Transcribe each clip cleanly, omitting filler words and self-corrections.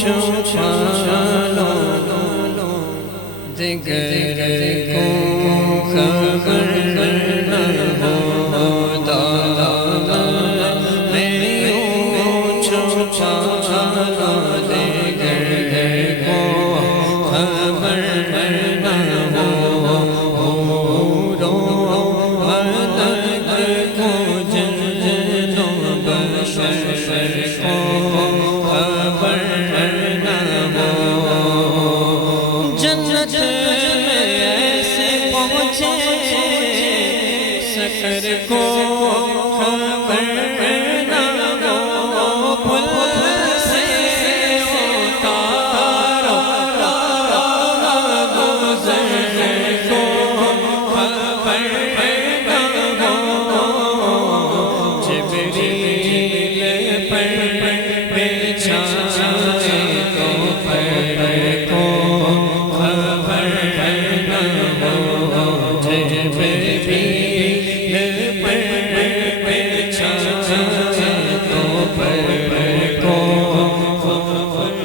چھپا لو دیگر کو خبر نہ ہو دادا میں یوں چھپا لو دیگر کو خبر نہ ہو رو مدد کو جنوں بشر کو خبر نہ ہو جنت میں ایسے پہنچے سفر کو خبر نہ ہو پل سے اتارو گزر کو خبر نہ ہو جبریل پر بچھائے تو پر کو خبر نہ ہو جبریل پر بچھائے تو پر کو خبر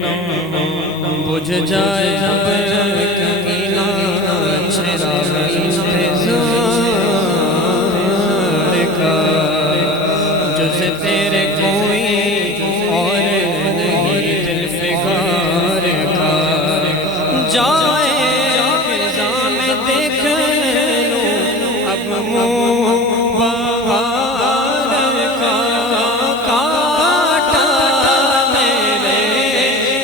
نہ ہو بجھ جائے اب کمینا چراغ انتظار کا جز تیرے کوئی اور نہیں دل فگار کا جائے فضا میں دیکھ لوں اب منہ بہار کا کاٹا میرے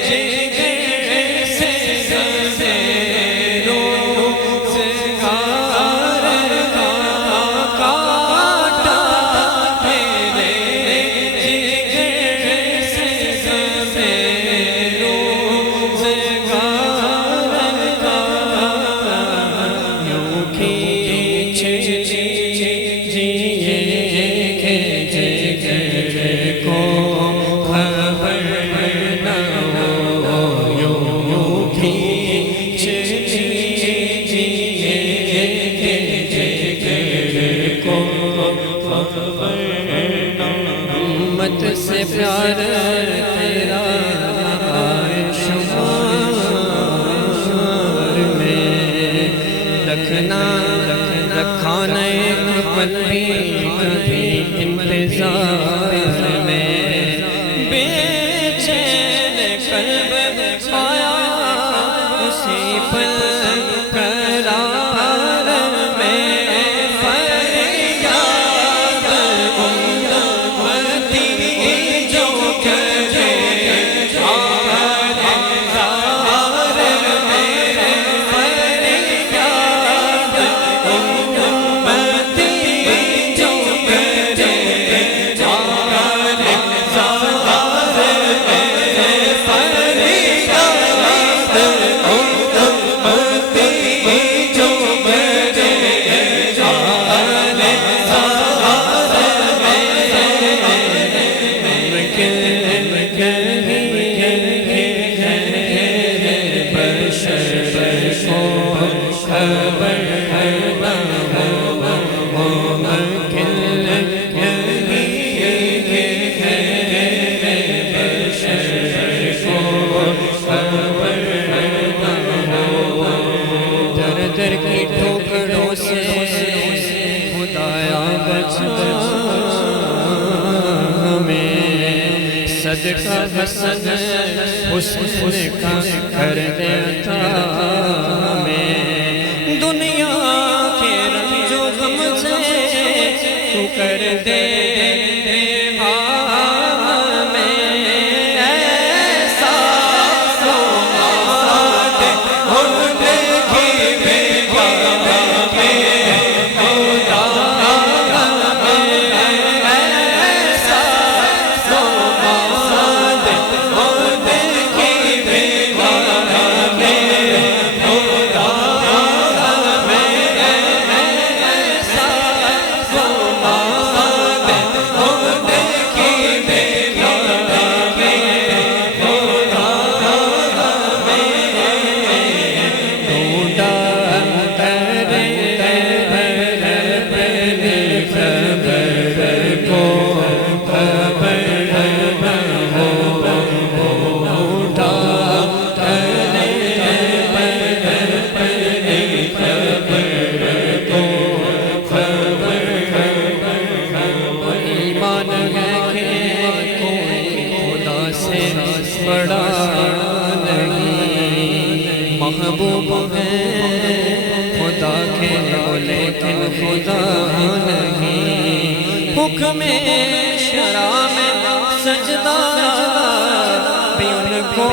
جگر سے روزگار کا کاٹا میرے جگر سے روزگار کا یوں کھینچ جیے کہ جگر کو خبر نہ ہو یوں کھینچ جیے کہ جگر کو خبر نہ ہو امت سے پیار تیرا شمار میں رکھنا رکھا نہ ایک پل بھی کبھی انتظار میں بے چین قلب پایا اسی پل قرار میں فریاد امتی جو کرے آرزار میرے فریاد امتی جو کرے آرزار میرے فریاد امتی جو کرے در کی ٹھوکروں سے خدایا بچا ہمیں صدقہ حسن حسن کا کر دے عطا ہمیں دنیا کے رنج و غم سے تو کر دے گمان ہے کہ کوئی خدا سے بڑا نہیں، محبوب ہے خدا کے وہ لیکن خدا نہیں، حکم شرع میں سجدہ بھی ان کو